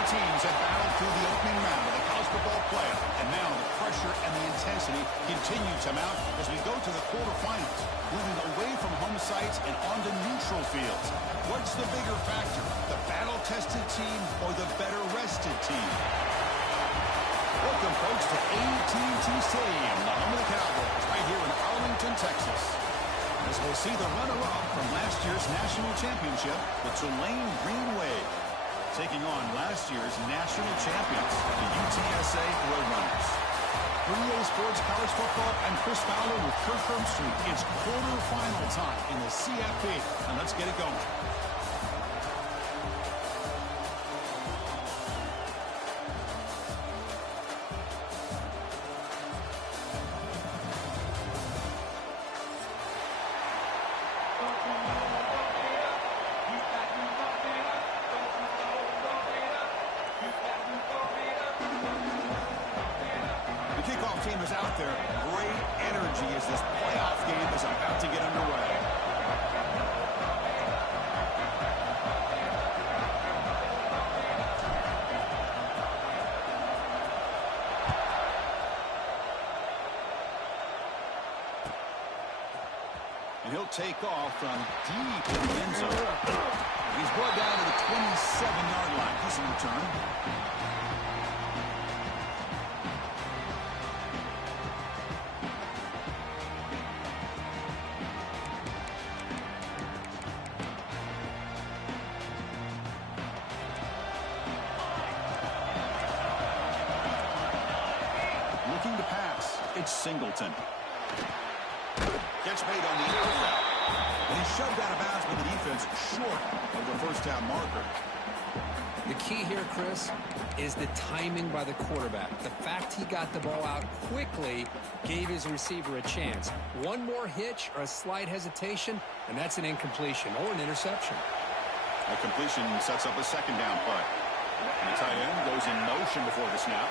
the teams have battled through the opening round of the college football playoff, and now the pressure and the intensity continue to mount as we go to the quarterfinals, moving away from home sites and onto neutral fields. What's the bigger factor, the battle-tested team or the better-rested team? Welcome, folks, to AT&T Stadium, the home of the Cowboys, right here in Arlington, Texas. As we'll see the runner-up from last year's national championship, the Tulane Green Wave, taking on last year's national champions, the UTSA Roadrunners. For EA Sports College Football, I'm Chris Fowler with Kirk Herbstreit. It's quarterfinal time in the CFP, and let's get it going. The kickoff team is out there. Great energy as this playoff game is about to get underway. And he'll take off from deep in the end zone. He's brought down to the 27-yard line. Decent return. Looking to pass. It's Singleton. Gets made on the outside. And he's shoved out of bounds with the defense short of the first down marker. The key here, Chris, is the timing by the quarterback. The fact he got the ball out quickly gave his receiver a chance. One more hitch or a slight hesitation, and that's an incompletion or an interception. A completion sets up a second down play. And the tight end goes in motion before the snap.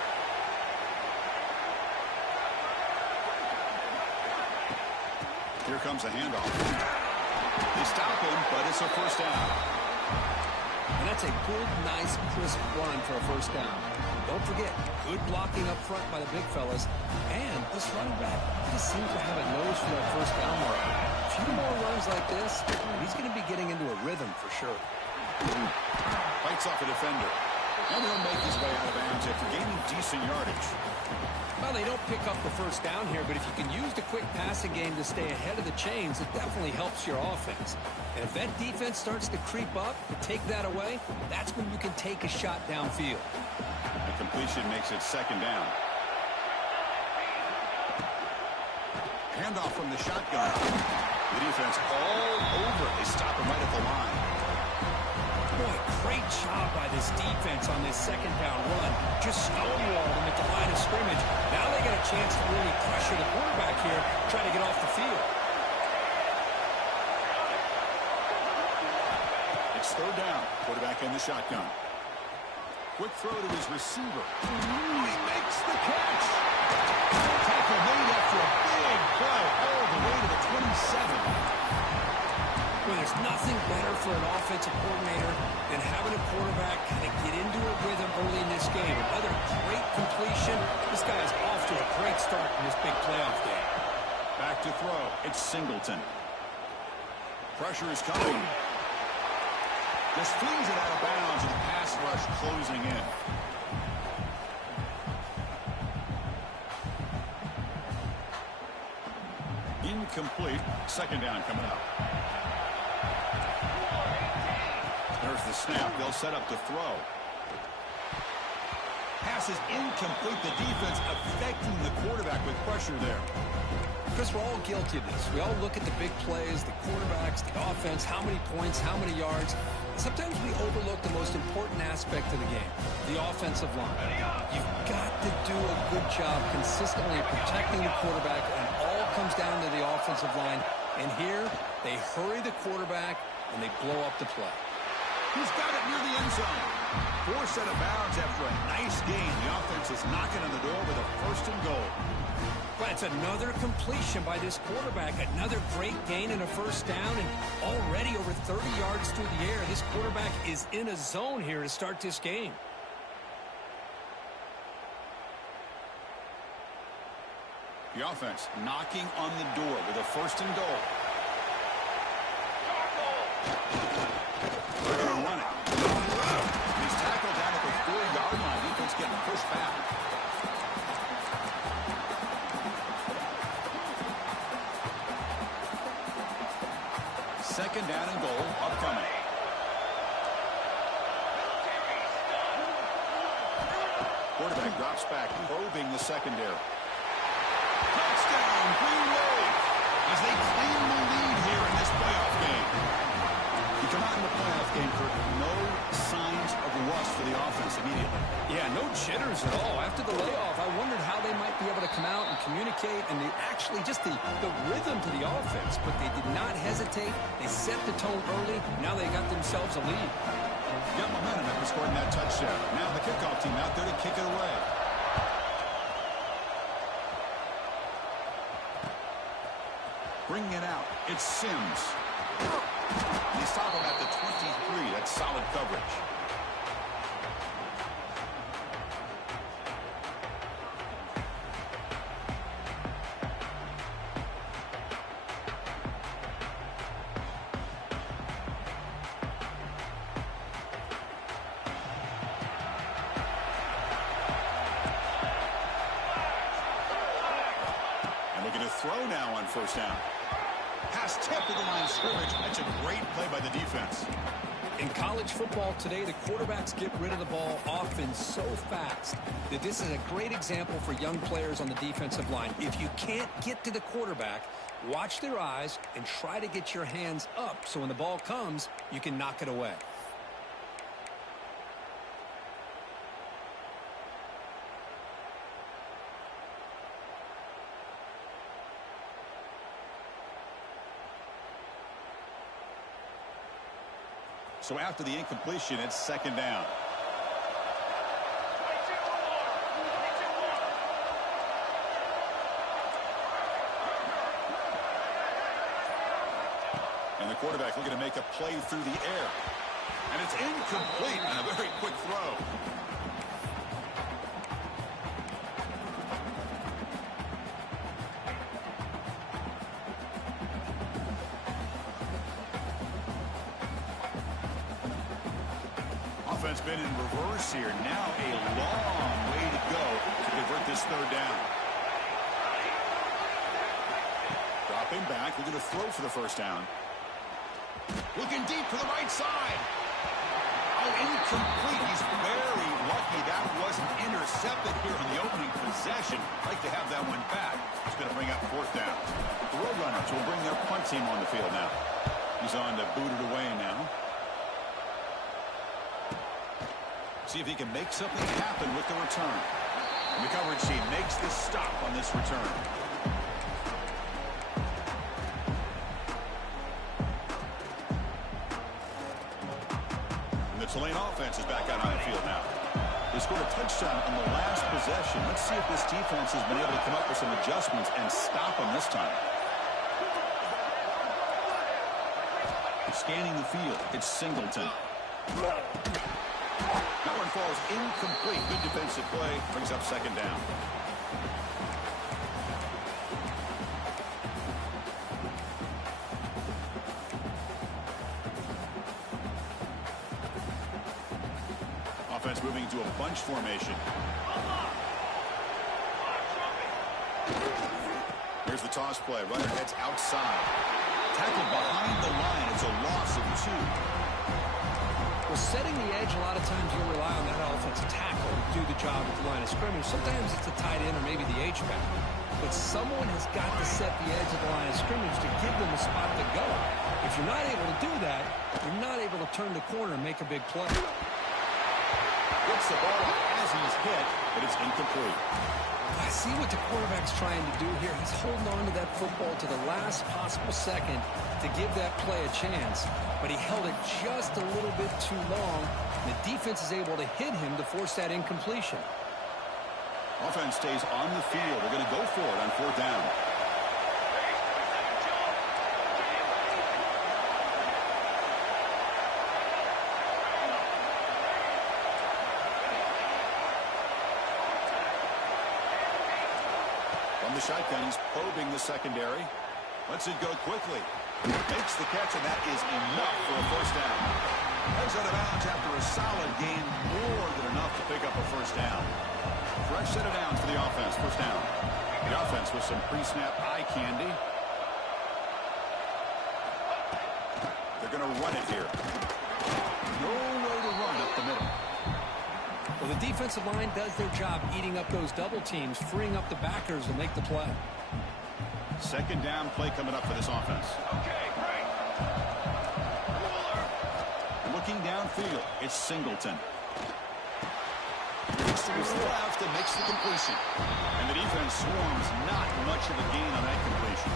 Here comes a handoff. They stop him, but it's a first down. And that's a good, nice, crisp run for a first down. Don't forget, good blocking up front by the big fellas. And this running back just seems to have a nose for that first down mark. A few more runs like this, and he's going to be getting into a rhythm for sure. Fights off a defender. And he'll make his way out of bounds after gaining decent yardage. Well, they don't pick up the first down here, but if you can use the quick passing game to stay ahead of the chains, it definitely helps your offense. And if that defense starts to creep up and take that away, that's when you can take a shot downfield. The completion makes it second down. Handoff from the shotgun. The defense all over. They stop him right at the line. Boy, great job by this defense on this second down run. Just stonewalled him at the line of scrimmage. Now they get a chance to really pressure the quarterback here, try to get off the field. It's third down. Quarterback in the shotgun. Quick throw to his receiver. He makes the catch. Tackle made after a big play all the way to the 27. Well, there's nothing better for an offensive coordinator than having a quarterback kind of get into a rhythm early in this game. Another great completion. This guy is off to a great start in this big playoff game. Back to throw. It's Singleton. Pressure is coming. Just flings it out of bounds and the pass rush closing in. Incomplete. Second down coming up. There's the snap. They'll set up to throw. Pass is incomplete. The defense affecting the quarterback with pressure there. Chris, we're all guilty of this. We all look at the big plays, the quarterbacks, the offense, how many points, how many yards. Sometimes we overlook the most important aspect of the game, the offensive line. You've got to do a good job consistently protecting the quarterback, and it all comes down to the offensive line. And here, they hurry the quarterback, and they blow up the play. He's got it near the end zone. Forced out of bounds after a nice gain. The offense is knocking on the door with a first and goal. Well, it's another completion by this quarterback. Another great gain and a first down, and already over 30 yards through the air. This quarterback is in a zone here to start this game. The offense knocking on the door with a 1st and goal. They're going to run it. He's tackled down at the 4-yard line. Defense getting pushed back. Second down and goal upcoming. Quarterback drops back, probing the secondary. Touchdown, Green Wave, as they claim the lead here in this playoff game. You come out in the playoff game, Kurt, no signs of rust for the offense immediately. Yeah, no jitters at all. After the layoff, I wondered how they might be able to come out and communicate and actually just the rhythm to the offense, but they did not hesitate. They set the tone early. Now they got themselves a lead. Got momentum after scoring that touchdown. Now the kickoff team out there to kick it away. Bringing it out, it's Sims. They stop him at the 23. That's solid coverage. And looking to throw now on 1st down. Pass tipped to the line of scrimmage. That's a great play by the defense. In college football today, the quarterbacks get rid of the ball often so fast that this is a great example for young players on the defensive line. If you can't get to the quarterback, watch their eyes and try to get your hands up so when the ball comes, you can knock it away. So after the incompletion, it's 2nd down. And the quarterback looking to make a play through the air. And it's incomplete on a very quick throw. Offense been in reverse here. Now a long way to go to convert this 3rd down. Dropping back, looking to throw for the 1st down. Looking deep to the right side. Oh, incomplete. He's very lucky that wasn't intercepted here on the opening possession. Like to have that one back. It's going to bring up 4th down. The Roadrunners will bring their punt team on the field now. He's on to boot it away now. See if he can make something happen with the return. And the coverage team makes the stop on this return. And the Tulane offense is back out on the field now. They scored a touchdown on the last possession. Let's see if this defense has been able to come up with some adjustments and stop them this time. Scanning the field, it's Singleton. That one falls incomplete. Good defensive play. Brings up 2nd down. Offense moving into a bunch formation. Here's the toss play. Runner heads outside. Tackled behind the line. It's a loss of 2. Well, setting the edge, a lot of times you'll rely on that offensive tackle to do the job at the line of scrimmage. Sometimes it's a tight end or maybe the H-back. But someone has got to set the edge of the line of scrimmage to give them a spot to go. If you're not able to do that, you're not able to turn the corner and make a big play. Gets the ball as he's hit, but it's incomplete. I see what the quarterback's trying to do here. He's holding on to that football to the last possible second to give that play a chance. But he held it just a little bit too long. The defense is able to hit him to force that incompletion. Offense stays on the field. They're going to go for it on 4th down. the shotgun. He's probing the secondary. Lets it go quickly. Makes the catch, and that is enough for a first down. Heads out of bounds after a solid gain, more than enough to pick up a first down. Fresh set of downs for the offense. First down. The offense with some pre-snap eye candy. They're going to run it here. Nowhere to run up the middle. Well, the defensive line does their job eating up those double teams, freeing up the backers to make the play. Second down play coming up for this offense. Okay, great. Looking downfield, it's Singleton. Looks to his left and makes the completion. And the defense swarms, not much of a gain on that completion.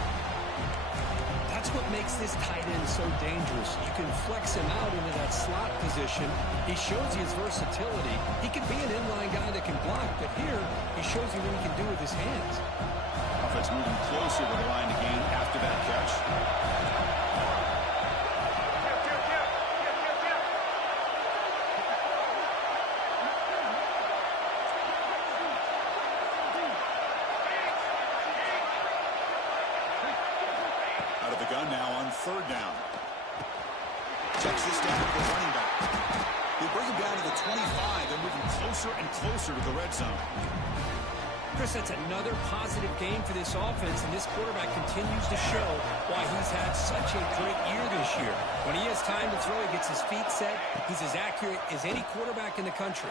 That's what makes this tight end so dangerous. You can flex him out into that slot position. He shows you his versatility. He can be an inline guy that can block, but here he shows you what he can do with his hands. Offense moving closer to the line to gain after that catch. Out of the gun now on third down. Checks this down to the running back. They bring him down to the 25. They're moving closer and closer to the red zone. Chris, that's another positive game for this offense, and this quarterback continues to show why he's had such a great year this year. When he has time to throw, he gets his feet set. He's as accurate as any quarterback in the country.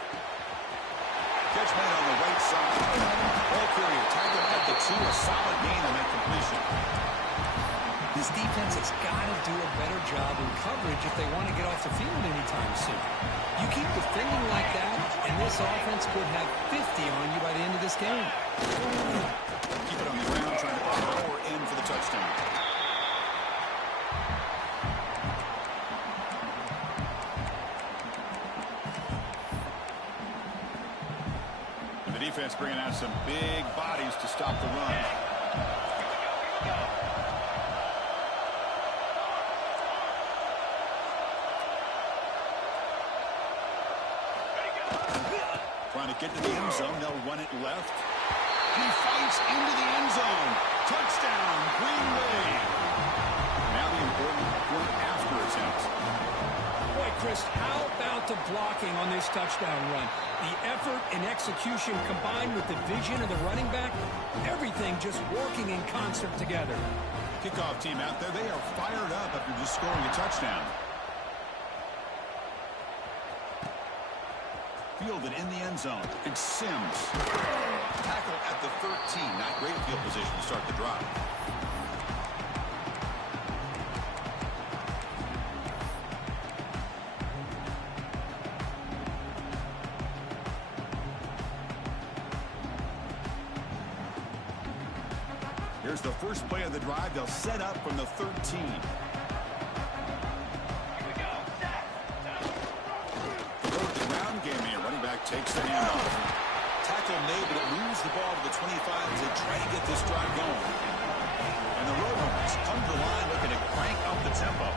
Catch made on the right side. Ball carrier tackled at the 2. A solid gain on that completion. This defense has got to do a better job in coverage if they want to get off the field anytime soon. You keep defending like that, and this offense could have 50 on you by the end of this game. Keep it on the ground, trying to power in for the touchdown. And the defense bringing out some big bodies to stop the run. Trying to get to the end zone. They'll run it left. He fights into the end zone. Touchdown, Green Bay. Now the important point after attempt. Boy, Chris, how about the blocking on this touchdown run? The effort and execution combined with the vision of the running back, everything just working in concert together. Kickoff team out there, they are fired up after just scoring a touchdown. Fielded in the end zone. It's Sims. Tackle at the 13. Not great field position to start the drive. Here's the first play of the drive. They'll set up from the 13. Takes the handoff. Tackle made, but it moves the ball to the 25 as they try to get this drive going. And the Roadrunners come to the line looking to crank up the tempo.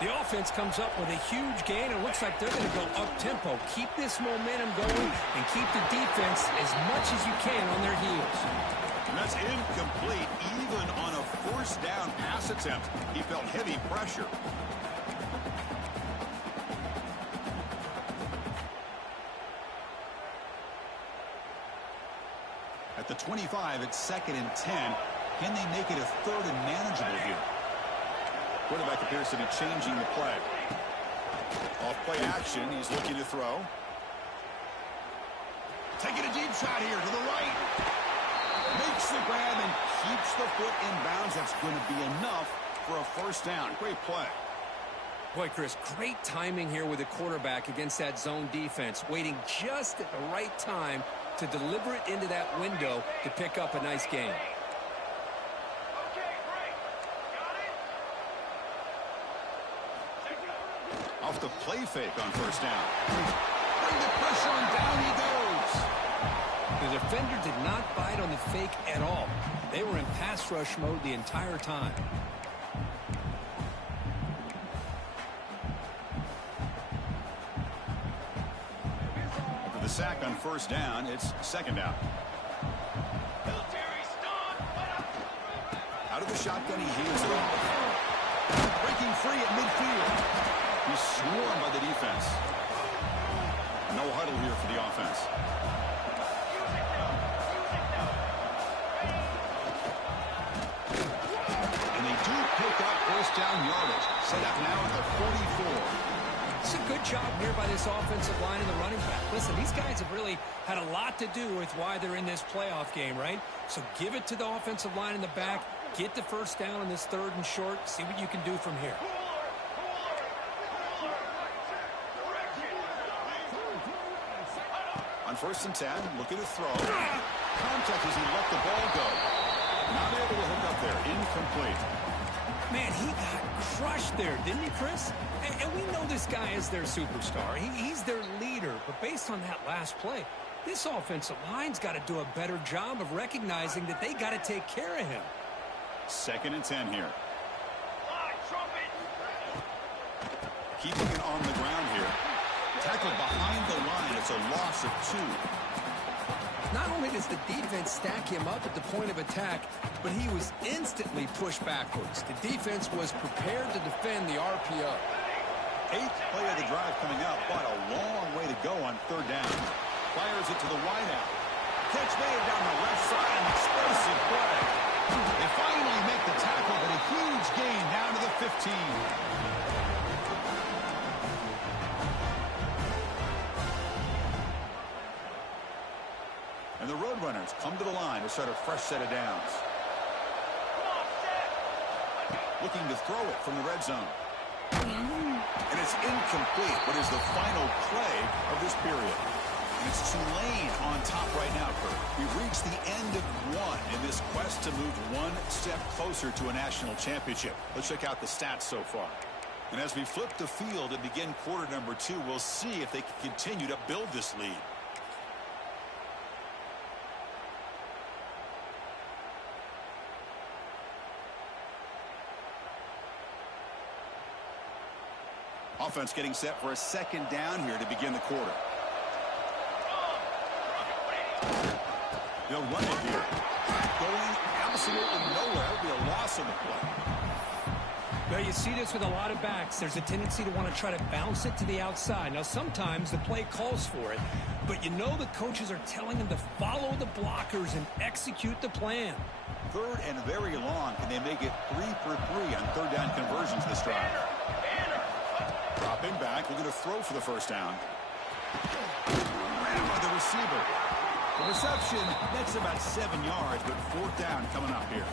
The offense comes up with a huge gain. It looks like they're going to go up-tempo. Keep this momentum going and keep the defense as much as you can on their heels. And that's incomplete. Even on a first down pass attempt, he felt heavy pressure. At the 25, it's 2nd and 10. Can they make it a 3rd and manageable here? Quarterback appears to be changing the play. Off play action, he's looking to throw. Taking a deep shot here to the right. Makes the grab and keeps the foot in bounds. That's going to be enough for a first down. Great play. Boy, Chris, great timing here with the quarterback against that zone defense, waiting just at the right time to deliver it into that window to pick up a nice gain. Off the play fake on first down. Bring the pressure and down he goes. The defender did not bite on the fake at all. They were in pass rush mode the entire time. After the sack on first down, it's 2nd down. Military stun. Out of the shotgun, he heaves it off. Breaking free at midfield. He's swarmed by the defense. No huddle here for the offense. And they do pick up first down yardage. Set up now at the 44. It's a good job here by this offensive line and the running back. Listen, these guys have really had a lot to do with why they're in this playoff game, right? So give it to the offensive line in the back. Get the first down in this 3rd and short. See what you can do from here. On 1st and 10, looking to throw. Contact as he let the ball go. Not able to hook up there. Incomplete. Man, he got crushed there, didn't he, Chris? And we know this guy is their superstar. He's their leader. But based on that last play, this offensive line's got to do a better job of recognizing that they got to take care of him. 2nd and 10 here. Keeping it on the ground here. Tackled behind the line. It's a loss of 2. Not only does the defense stack him up at the point of attack, but he was instantly pushed backwards. The defense was prepared to defend the RPO. 8th play of the drive coming up, but a long way to go on 3rd down. Fires it to the wideout. Catch made down the left side, an explosive play. They finally make the tackle, but a huge gain down to the 15. And the Roadrunners come to the line to start a fresh set of downs. Looking to throw it from the red zone. And it's incomplete, but is the final play of this period. And it's Tulane on top right now, Kurt. We've reached the end of 1 in this quest to move 1 step closer to a national championship. Let's check out the stats so far. And as we flip the field and begin quarter number 2, we'll see if they can continue to build this lead. Offense getting set for a 2nd down here to begin the quarter. They'll run it here. Going absolutely nowhere. It'll be a loss on the play. Well, you see this with a lot of backs. There's a tendency to want to try to bounce it to the outside. Now, sometimes the play calls for it, but you know the coaches are telling them to follow the blockers and execute the plan. 3rd and very long. Can they make it 3 for 3 on 3rd down conversions this drive? Dropping back, looking to throw for the first down. Ran by the receiver. The reception, that's about 7 yards, but 4th down coming up here.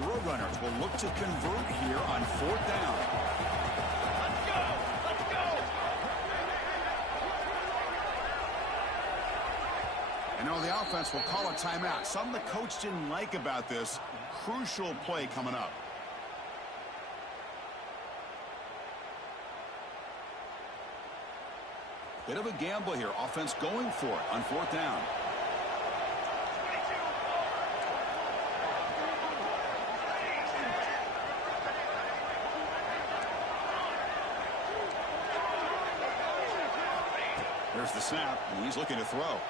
The Roadrunners will look to convert here on 4th down. Let's go! Let's go! And now the offense will call a timeout. Something the coach didn't like about this. Crucial play coming up. Bit of a gamble here. Offense going for it on 4th down. There's the snap, and he's looking to throw.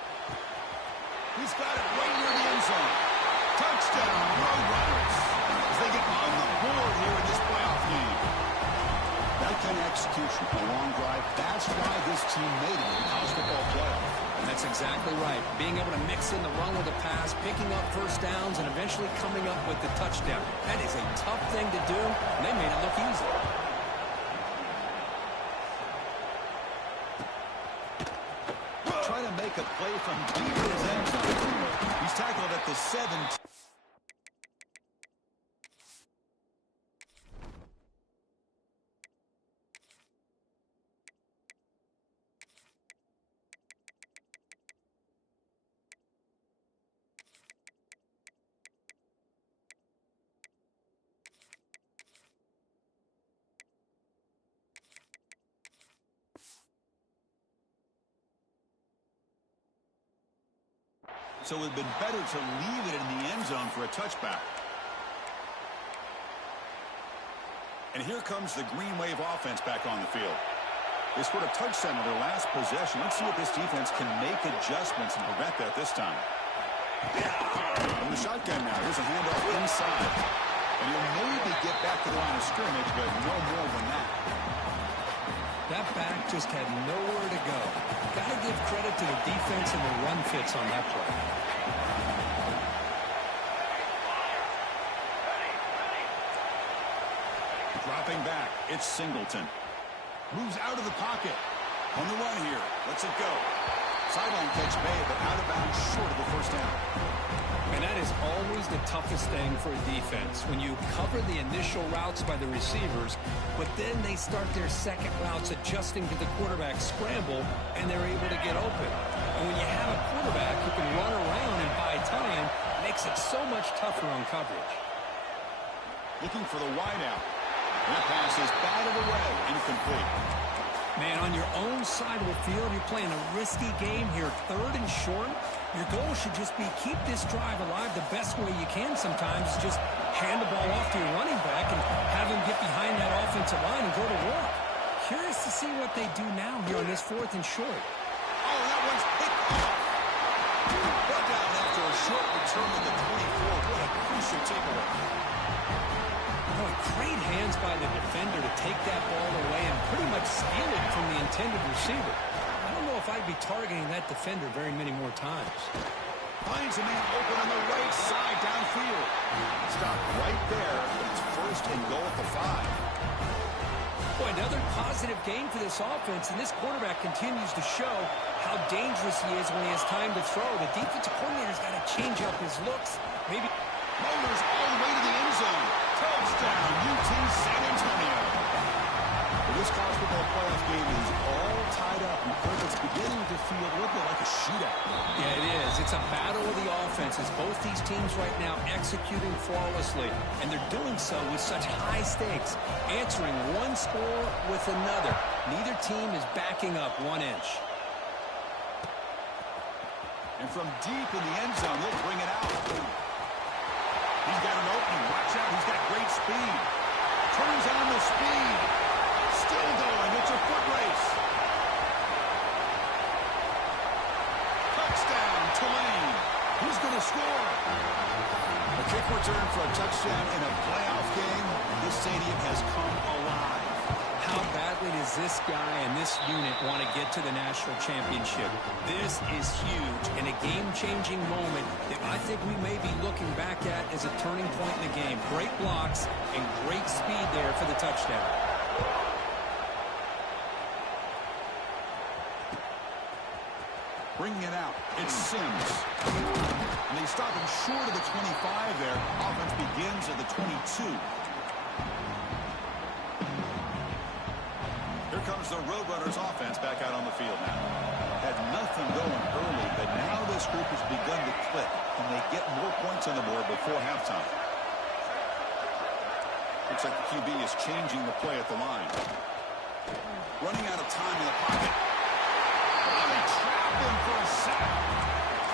He's got it right near the end zone. Touchdown, Roadrunners, as they get on the board here in this playoff game. That kind of execution, a long drive, that's why this team made it in the college football playoff. And that's exactly right. Being able to mix in the run with the pass, picking up first downs, and eventually coming up with the touchdown. That is a tough thing to do, and they made it look easy. Trying to make a play from deep in his end zone. He's tackled at the 7. So it would have been better to leave it in the end zone for a touchback. And here comes the Green Wave offense back on the field. They scored a touchdown on their last possession. Let's see if this defense can make adjustments and prevent that this time. From the shotgun now, here's a handoff inside. And he'll maybe get back to the line of scrimmage, but no more than that. That back just had nowhere to go. Got to give credit to the defense and the run fits on that play. Dropping back, it's Singleton. Moves out of the pocket. On the run here. Lets it go. Sideline catch made, but out of bounds short of the first down. And that is always the toughest thing for a defense. When you cover the initial routes by the receivers, but then they start their second routes adjusting to the quarterback scramble, and they're able to get open. And when you have a quarterback who can run around and buy time, it makes it so much tougher on coverage. Looking for the wideout. That pass is batted away, incomplete. Man, on your own side of the field, you're playing a risky game here, 3rd and short. Your goal should just be keep this drive alive the best way you can sometimes. Just hand the ball off to your running back and have him get behind that offensive line and go to work. Curious to see what they do now here on this 4th and short. Oh, that one's picked off. Brought down after a short return at the 24. What a crucial takeaway. Boy, great hands by the defender to take that ball away and pretty much steal it from the intended receiver. I don't know if I'd be targeting that defender very many more times. Finds a man open on the right side downfield. Stop right there, but it's 1st and goal at the 5. Boy, another positive game for this offense, and this quarterback continues to show how dangerous he is when he has time to throw. The defensive coordinator's got to change up his looks. Maybe Motors all the way to the end zone. Touchdown, UT San Antonio. This college football playoff game is all tied up because it's beginning to feel a little bit like a shootout. Yeah, it is. It's a battle of the offenses. Both these teams right now executing flawlessly, and they're doing so with such high stakes, answering one score with another. Neither team is backing up 1 inch. And from deep in the end zone, they'll bring it out. He's got an opening. Watch out. He's got great speed. Turns on the speed. Still going. It's a foot race. Touchdown, Tulane. Who's going to score? A kick return for a touchdown in a playoff game. This stadium has come alive. How badly does this guy and this unit want to get to the national championship? This is huge and a game-changing moment that I think we may be looking back at as a turning point in the game. Great blocks and great speed there for the touchdown. Bringing it out, it's Sims. And they stop him short of the 25 there. Offense begins at the 22. Here comes the Roadrunners offense back out on the field now. Had nothing going early, but now this group has begun to click, and they get more points on the board before halftime. Looks like the QB is changing the play at the line. Running out of time in the pocket. Oh, they trap him for a sack.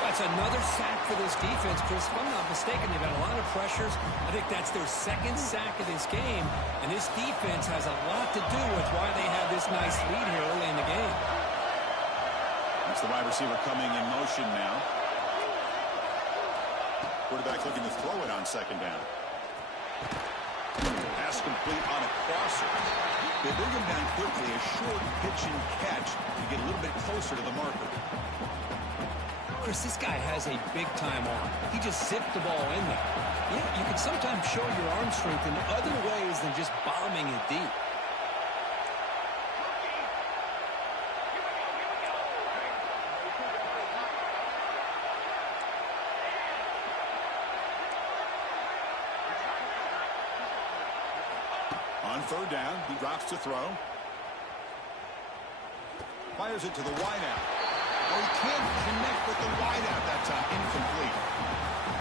That's another sack for this defense, Chris. If I'm not mistaken, they've had a lot of pressures. I think that's their 2nd sack of this game, and this defense has a lot to do with why they have this nice lead here early in the game. That's the wide receiver coming in motion now. Quarterback looking to throw it on 2nd down. Pass complete on a crosser. They bring him down quickly, a short pitch and catch to get a little bit closer to the marker. Chris, this guy has a big-time arm. He just zipped the ball in there. Yeah, you can sometimes show your arm strength in other ways than just bombing it deep. On 3rd down, he drops to throw. Fires it to the wideout. Oh, he can't connect with the wideout that time. Incomplete.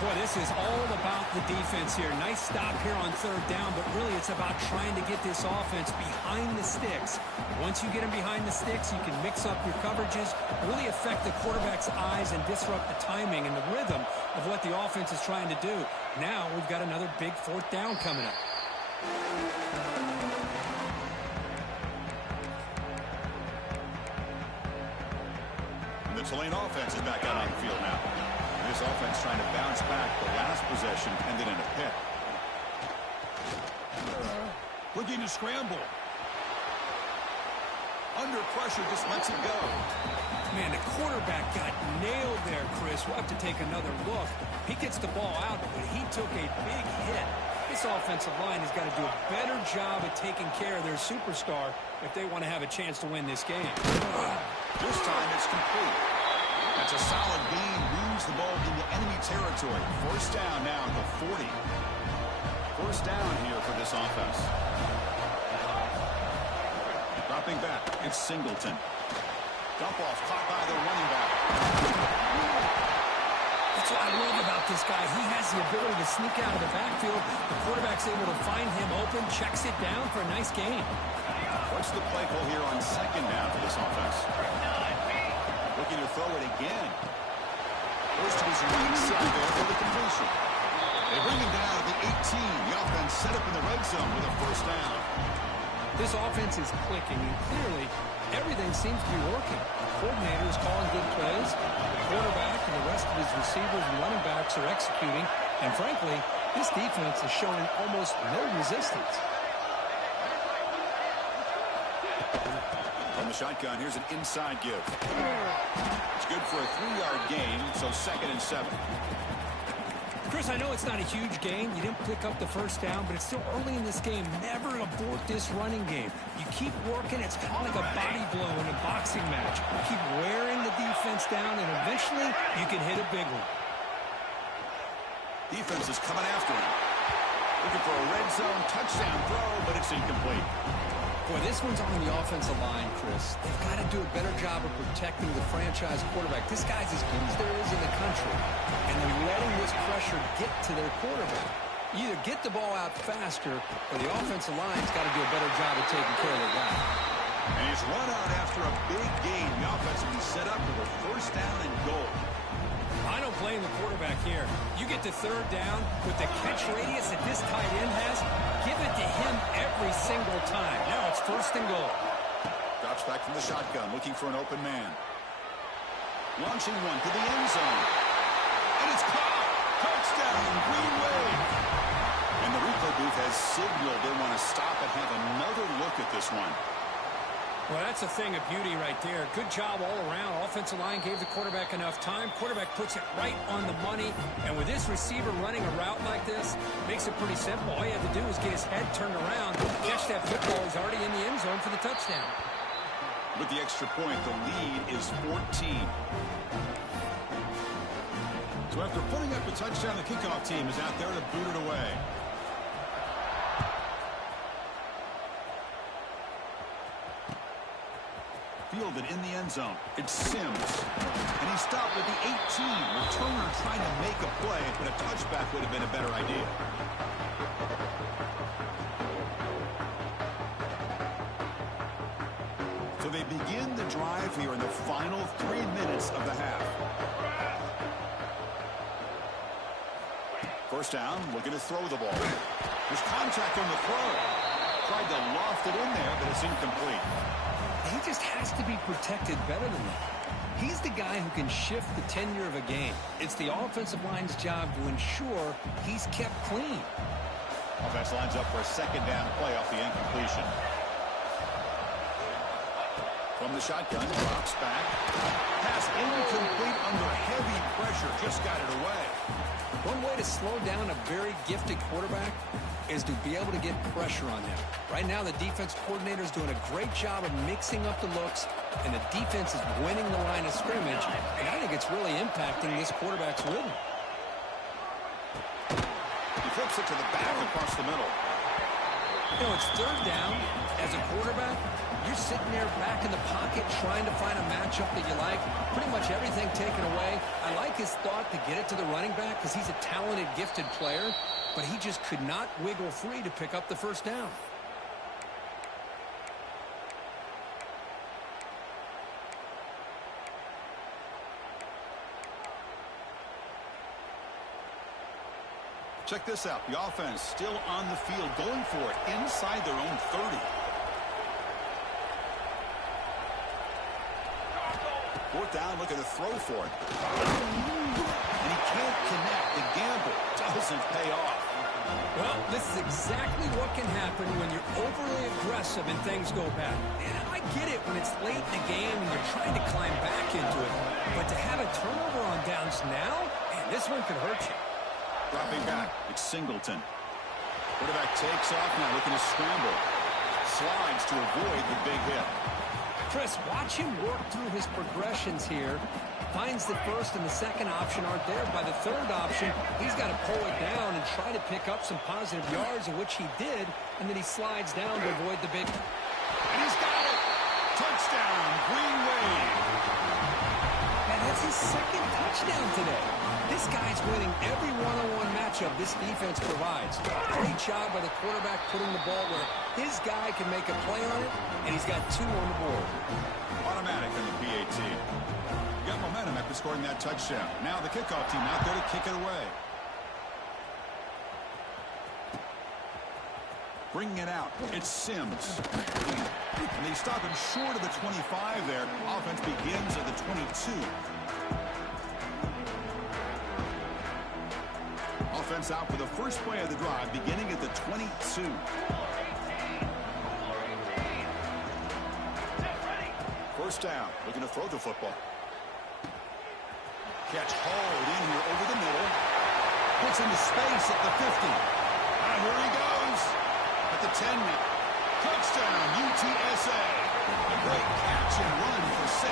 Boy, this is all about the defense here. Nice stop here on 3rd down, but really it's about trying to get this offense behind the sticks. Once you get them behind the sticks, you can mix up your coverages, really affect the quarterback's eyes and disrupt the timing and the rhythm of what the offense is trying to do. Now we've got another big 4th down coming up. Tulane offense is back out on the field now. And this offense trying to bounce back. The last possession ended in a pick. Looking to scramble. Under pressure, just lets it go. Man, the quarterback got nailed there, Chris. We'll have to take another look. He gets the ball out, but he took a big hit. This offensive line has got to do a better job at taking care of their superstar if they want to have a chance to win this game. This time it's complete. That's a solid gain. Moves the ball into enemy territory. First down now at the 40. First down here for this offense. Dropping back, it's Singleton. Dump off, caught by the running back. That's what I love about this guy. He has the ability to sneak out of the backfield. The quarterback's able to find him open, checks it down for a nice gain. What's the play call here on second down for this offense? Looking to throw it again. Goes to his right side there for the completion. They bring him down at the 18. The offense set up in the red zone with a first down. This offense is clicking, and clearly everything seems to be working. The coordinator is calling good plays. The quarterback and the rest of his receivers and running backs are executing. And frankly, this defense is showing almost no resistance. From the shotgun, here's an inside give. It's good for a 3-yard gain, so 2nd and 7. Chris, I know it's not a huge gain. You didn't pick up the first down, but it's still early in this game. Never abort this running game. You keep working. It's kind of like a body blow in a boxing match. Keep wearing the defense down, and eventually you can hit a big one. Defense is coming after him. Looking for a red zone touchdown throw, but it's incomplete. Boy, this one's on the offensive line, Chris. They've got to do a better job of protecting the franchise quarterback. This guy's as good as there is in the country, and they're letting this pressure get to their quarterback. You either get the ball out faster, or the offensive line's got to do a better job of taking care of their guy. And he's run out after a big gain. The offense will be set up with a first down and goal. I don't blame the quarterback here. You get to third down with the catch radius that this tight end has, give it to him every single time. Now it's first and goal. Drops back from the shotgun, looking for an open man. Launching one to the end zone. And it's caught. Touchdown, Green Wave. And the replay booth has signaled they want to stop and have another look at this one. Well, that's a thing of beauty right there. Good job all around. Offensive line gave the quarterback enough time. Quarterback puts it right on the money. And with this receiver running a route like this, makes it pretty simple. All you have to do is get his head turned around, catch that football. He's already in the end zone for the touchdown. With the extra point, the lead is 14. So after putting up a touchdown, the kickoff team is out there to boot it away. Fielded in the end zone. It's Sims. And he stopped at the 18. Returner trying to make a play, but a touchback would have been a better idea. So they begin the drive here in the final 3 minutes of the half. First down, looking to throw the ball. There's contact on the throw. Tried to loft it in there, but it's incomplete. He just has to be protected better than that. He's the guy who can shift the tenure of a game. It's the offensive line's job to ensure he's kept clean. Offense lines up for a second down play off the incompletion. From the shotgun, drops back. Pass incomplete under heavy pressure. Just got it away. One way to slow down a very gifted quarterback is to be able to get pressure on him. Right now, the defense coordinator is doing a great job of mixing up the looks, and the defense is winning the line of scrimmage, and I think it's really impacting this quarterback's rhythm. He flips it to the back across the middle. You know, it's third down. As a quarterback, you're sitting there back in the pocket trying to find a matchup that you like. Pretty much everything taken away. I like his thought to get it to the running back because he's a talented, gifted player, but he just could not wiggle free to pick up the first down. Check this out. The offense still on the field, going for it inside their own 30. Fourth down, looking to throw for it. And he can't connect. The gamble doesn't pay off. Well, this is exactly what can happen when you're overly aggressive and things go bad. And I get it when it's late in the game and you're trying to climb back into it. But to have a turnover on downs now, man, this one could hurt you. Dropping back, it's Singleton. Quarterback takes off now, looking to scramble. Slides to avoid the big hit. Chris, watch him work through his progressions here. Finds the first and the second option aren't there. By the third option, he's got to pull it down and try to pick up some positive yards, of which he did, and then he slides down to avoid the big. And he's got it! Touchdown, Green Wave! And that's his second touchdown today. This guy's winning every one-on-one matchup this defense provides. Great job by the quarterback putting the ball where his guy can make a play on it, and he's got 2 on the board. Automatic in the PAT. Got momentum after scoring that touchdown. Now the kickoff team out there to kick it away. Bringing it out, it's Sims. And they stop him short of the 25 there. Offense begins at the 22. Offense out for the first play of the drive, beginning at the 22. First down, looking to throw the football. Catch hauled in here over the middle. Puts into space at the 50. And here he goes. At the 10 now. Touchdown, UTSA. A great catch and run for 6.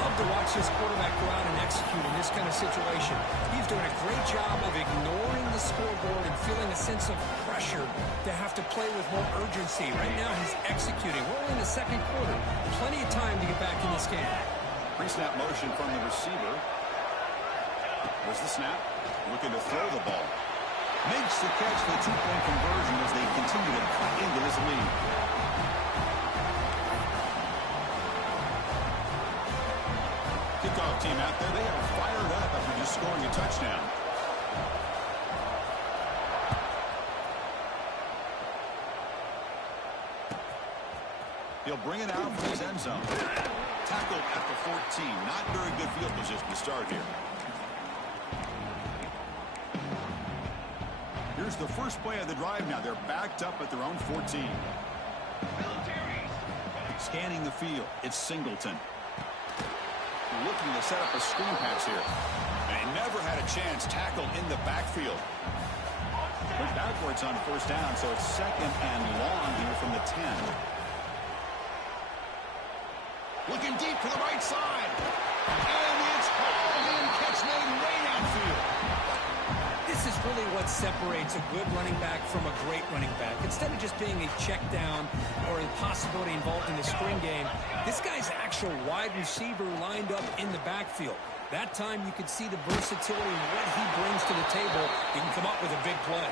Love to watch this quarterback go out and execute in this kind of situation. He's doing a great job of ignoring the scoreboard and feeling a sense of pressure to have to play with more urgency. Right now he's executing. We're only in the second quarter. Plenty of time to get back in this game. Pre-snap motion from the receiver. There's the snap. Looking to throw the ball. Makes the catch for the 2-point conversion as they continue to cut into this lead. Kickoff team out there. They are fired up after just scoring a touchdown. He'll bring it out from his end zone. Tackled at the 14. Not very good field position to start here. Here's the first play of the drive now. They're backed up at their own 14. Scanning the field. It's Singleton. Looking to set up a screen pass here. And he never had a chance. Tackle in the backfield. Went backwards on first down, so it's second and long here from the 10. Looking deep to the right side. And it's hauled in. Catch made way downfield. This is really what separates a good running back from a great running back. Instead of just being a check down or a possibility involved in the screen game, this guy's actual wide receiver lined up in the backfield. That time you could see the versatility and what he brings to the table. He can come up with a big play.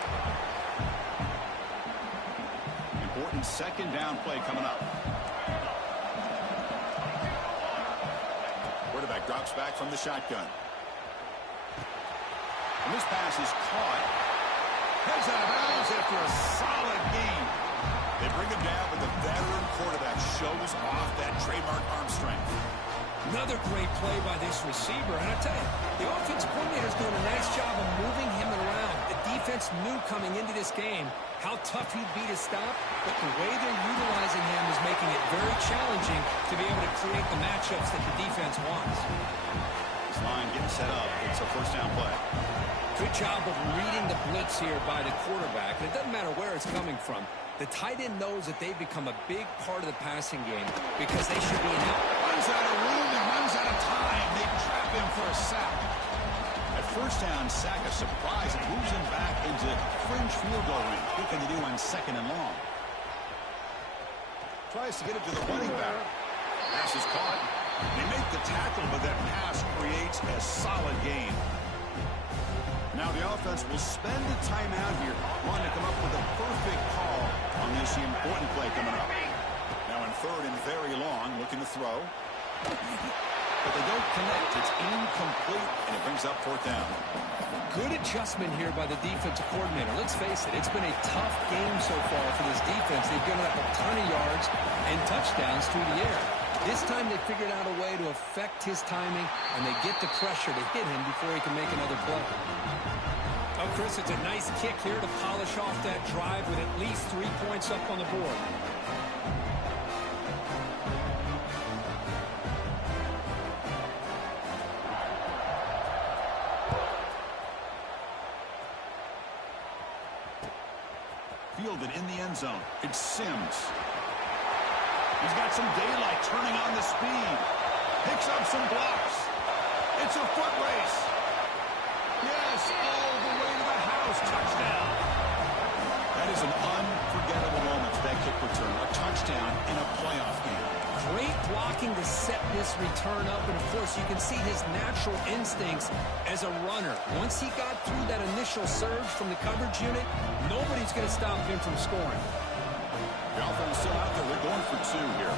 Important second down play coming up. Quarterback drops back from the shotgun. And this pass is caught. Heads out of bounds after a solid gain. They bring him down, but the veteran quarterback shows off that trademark arm strength. Another great play by this receiver. And I tell you, the offensive coordinator's doing a nice job of moving him around. The defense knew coming into this game how tough he'd be to stop, but the way they're utilizing him is making it very challenging to be able to create the matchups that the defense wants. This line getting set up. It's a first down play. Good job of reading the blitz here by the quarterback. And it doesn't matter where it's coming from. The tight end knows that they've become a big part of the passing game because they should be an out. Runs out of room and runs out of time. They trap him for a sack. At first down, sack a surprise and moves him back into fringe field goal range. Looking to do on second and long. Tries to get it to the running back. Pass is caught. They make the tackle, but that pass creates a solid gain. Now the offense will spend the timeout here, wanting to come up with a perfect call on this important play coming up. Now in third and very long, looking to throw. But they don't connect. It's incomplete, and it brings up fourth down. Good adjustment here by the defensive coordinator. Let's face it, it's been a tough game so far for this defense. They've given up a ton of yards and touchdowns through the air. This time they figured out a way to affect his timing, and they get the pressure to hit him before he can make another play. Oh, Chris, it's a nice kick here to polish off that drive with at least 3 points up on the board. Fielded in the end zone. It's Sims. He's got some daylight, turning on the speed. Picks up some blocks. It's a foot race. Yes, all the way to the house. Touchdown. That is an unforgettable moment for that kick return. A touchdown in a playoff game. Great blocking to set this return up, and of course you can see his natural instincts as a runner. Once he got through that initial surge from the coverage unit, nobody's going to stop him from scoring. The offense still out there. We're going for 2 here.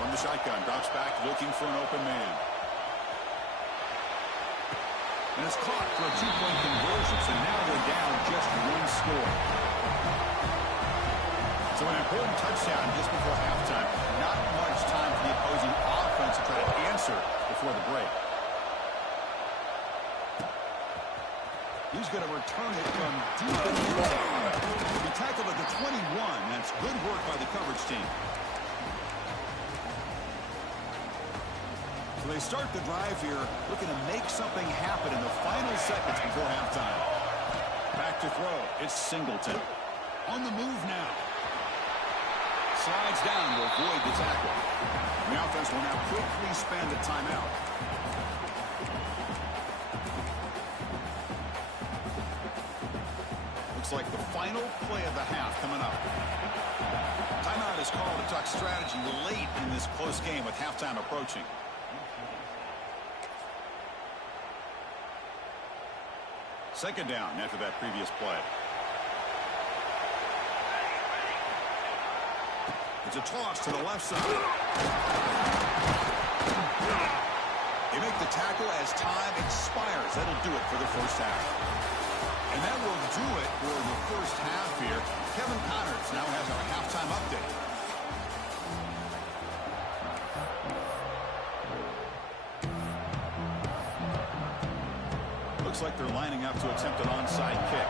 From the shotgun, drops back looking for an open man. And it's caught for a 2-point conversion, so now they're down just 1 score. So an important touchdown just before halftime. Not much time for the opposing offense to try to answer before the break. He's going to return it from deep in the air. He tackled at the 21. That's good work by the coverage team. So they start the drive here, looking to make something happen in the final seconds before halftime. Back to throw. It's Singleton. On the move now. Slides down to avoid the tackle. The offense will now quickly spend a timeout. Looks like the final play of the half coming up. Timeout is called to talk strategy late in this close game with halftime approaching. Second down after that previous play. It's a toss to the left side. They make the tackle as time expires. That'll do it for the first half. And that will do it for the first half here. Kevin Connors now has our halftime update. Looks like they're lining up to attempt an onside kick.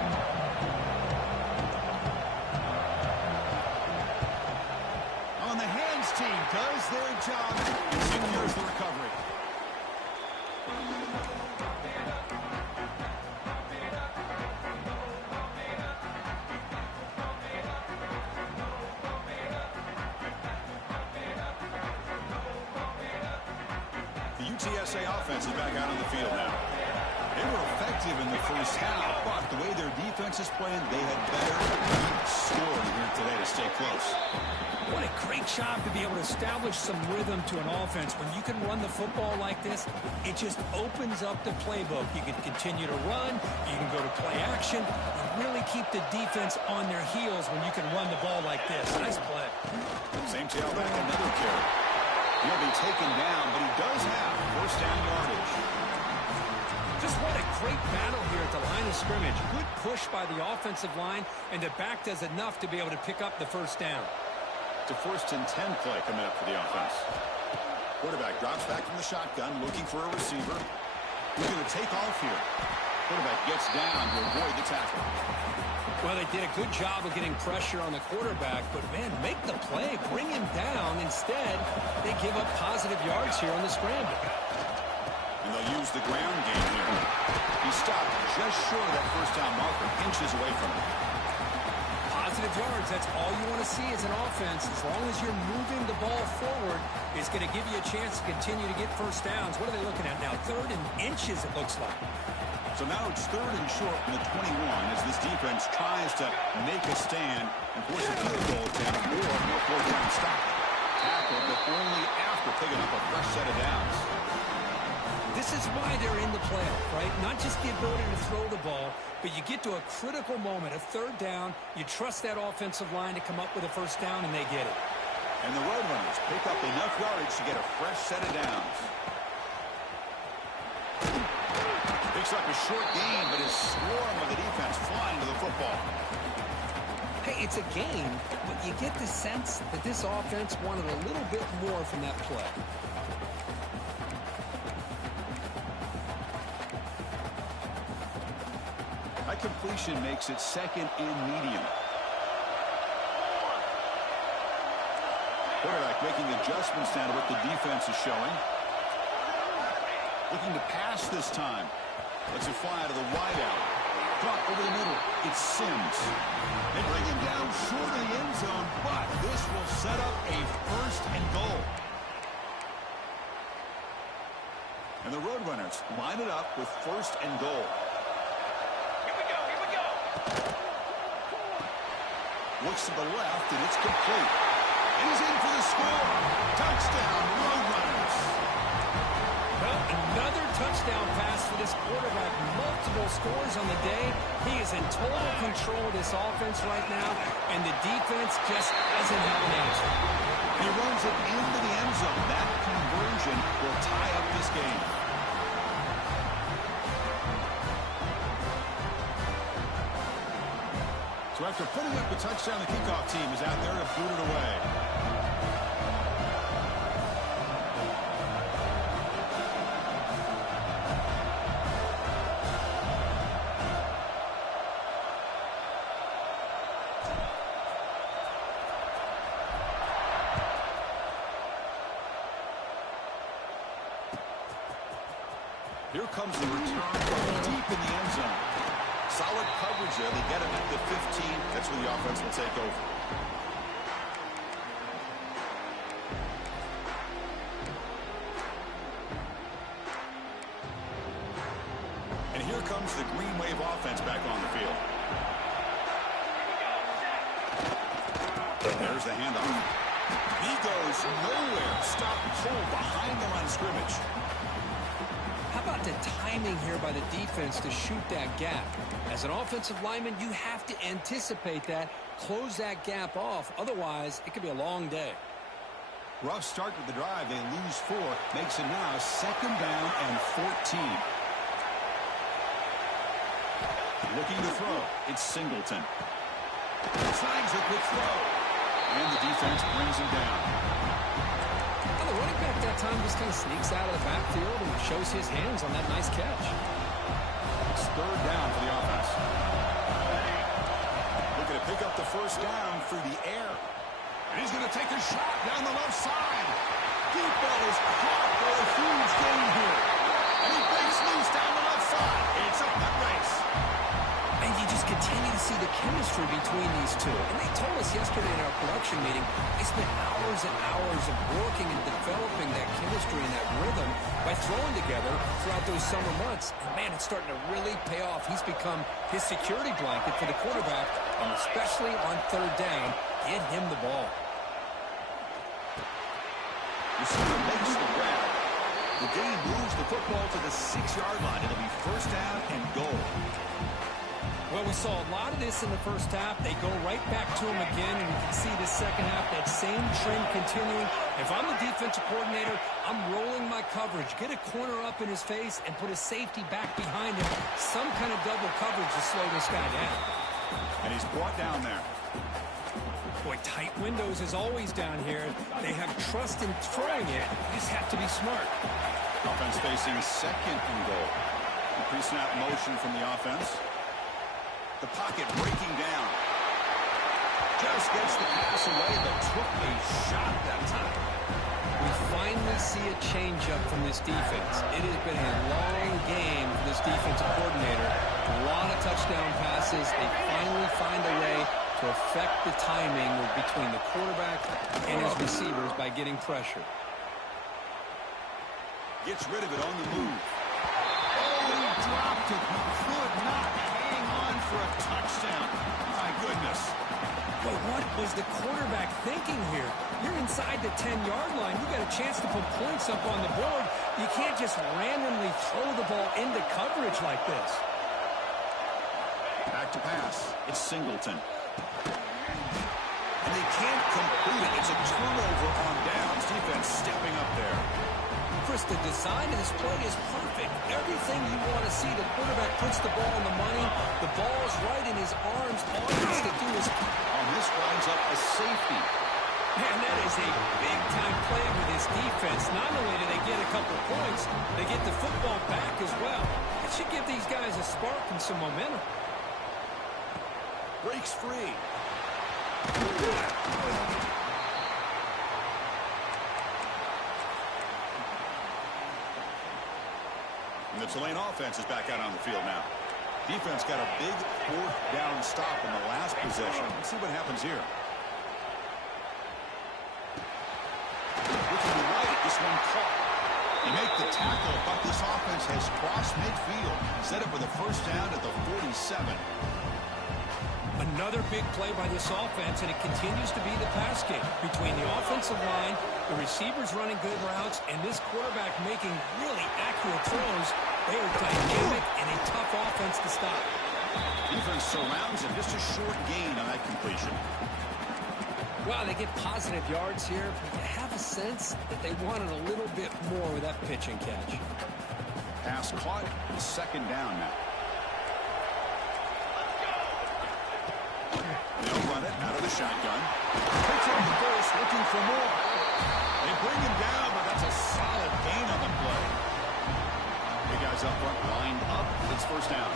On the hands team does their job and secures the recovery. The UTSA offense is back out on the field now. They were effective in the first half, but the way their defense is playing, they had better score here today to stay close. What a great job to be able to establish some rhythm to an offense. When you can run the football like this, it just opens up the playbook. You can continue to run, you can go to play action, and really keep the defense on their heels when you can run the ball like this. Nice play. Same tailback, another carry. He'll be taken down, but he does have first down yardage. Just what a great battle here at the line of scrimmage. Good push by the offensive line, and the back does enough to be able to pick up the first down. It's a 1st and 10 play coming up for the offense. Quarterback drops back from the shotgun, looking for a receiver. Who's going to take off here? Quarterback gets down to avoid the tackle. Well, they did a good job of getting pressure on the quarterback, but, man, make the play. Bring him down. Instead, they give up positive yards here on the scramble. And they'll use the ground game here. He stopped just short of that first down marker, inches away from him. Positive yards, that's all you want to see as an offense. As long as you're moving the ball forward, it's going to give you a chance to continue to get first downs. What are they looking at now? 3rd and inches, it looks like. So now it's 3rd and short from the 21 as this defense tries to make a stand and force a field goal attempt or a 4th down stop. Tackled, but only after picking up a fresh set of downs. This is why they're in the playoff, right? Not just the ability to throw the ball, but you get to a critical moment, a 3rd down, you trust that offensive line to come up with a first down, and they get it. And the Roadrunners pick up enough yardage to get a fresh set of downs. Picks up a short gain, but his swarm of the defense flying to the football. Hey, Hey, it's a game, but you get the sense that this offense wanted a little bit more from that play. That completion makes it second and medium. Quarterback making adjustments now to what the defense is showing. Looking to pass this time. Lets it fly to the wideout. Drop over the middle. It's Sims. They bring him down short of the end zone, but this will set up a first and goal. And the Roadrunners line it up with first and goal. Here we go, here we go. Looks to the left, and it's complete. And he's in for the score. Touchdown, Roadrunners. Well, another touchdown pass for this quarterback. Multiple scores on the day. He is in total control of this offense right now, and the defense just doesn't have an answer. He runs it into the end zone. That conversion will tie up this game. So after putting up the touchdown, the kickoff team is out there to boot it away. Here comes the return from deep in the end zone. Solid coverage there. They get him at the 15. That's where the offense will take over. And here comes the Green Wave offense back on the field. There's the handoff. He goes nowhere. Stop cold behind the line of scrimmage. How about the timing here by the defense to shoot that gap? As an offensive lineman, you have to anticipate that, close that gap off. Otherwise, it could be a long day. Rough start with the drive. They lose 4. Makes it now second down and 14. Looking to throw. It's Singleton. Slides a quick throw. And the defense brings him down. The running back that time just kind of sneaks out of the backfield and shows his hands on that nice catch. It's third down for the offense. Looking to pick up the first down through the air. And he's going to take a shot down the left side. Deep ball is caught for a huge gain here. And he breaks loose down the left side. It's a foot race. And you just continue to see the chemistry between these two. And they told us yesterday in our production meeting, they spent hours and hours of working and developing that chemistry and that rhythm by throwing together throughout those summer months. And man, it's starting to really pay off. He's become his security blanket for the quarterback, and especially on third down, get him the ball. Receiver makes the grab. The game moves the football to the 6-yard line. It'll be first down and goal. Well, we saw a lot of this in the first half. They go right back to him again, and you can see the second half, that same trend continuing. If I'm the defensive coordinator, I'm rolling my coverage. Get a corner up in his face and put a safety back behind him. Some kind of double coverage to slow this guy down. And he's brought down there. Boy, tight windows is always down here. They have trust in throwing it. You just have to be smart. Offense facing second and goal. Pre-snap motion from the offense. The pocket breaking down. Just gets the pass away, but took a shot that time. We finally see a change-up from this defense. It has been a long game for this defensive coordinator. A lot of touchdown passes. They finally find a way to affect the timing between the quarterback and his receivers by getting pressure. Gets rid of it on the move. Oh, he dropped it. He could not hang on for a touchdown. My goodness. But what was the quarterback thinking here? You're inside the 10-yard line. You got a chance to put points up on the board. You can't just randomly throw the ball into coverage like this. Back to pass. It's Singleton. And they can't complete it. It's a turnover on downs. Defense stepping up there. Chris, the design of this play is perfect. Everything you want to see. The quarterback puts the ball on the money. The ball's right in his arms. All he needs to do is... On this winds up a safety. Man, that is a big-time play with his defense. Not only do they get a couple points, they get the football back as well. It should give these guys a spark and some momentum. Breaks free. And the Tulane offense is back out on the field now. Defense got a big fourth down stop in the last possession. Let's see what happens here. Looking right, this one caught. You make the tackle, but this offense has crossed midfield. Set up with a first down at the 47. Another big play by this offense, and it continues to be the pass game between the offensive line, the receivers running good routes, and this quarterback making really accurate throws. They are dynamic and a tough offense to stop. Defense surrounds him. Just a short gain on that completion. Wow, they get positive yards here, but you have a sense that they wanted a little bit more with that pitch and catch. Pass caught. Second down now. They'll run it out of the shotgun. Picks up the first, looking for more. They bring him down, but that's a solid gain on the play. The guys up front lined up. It's first down.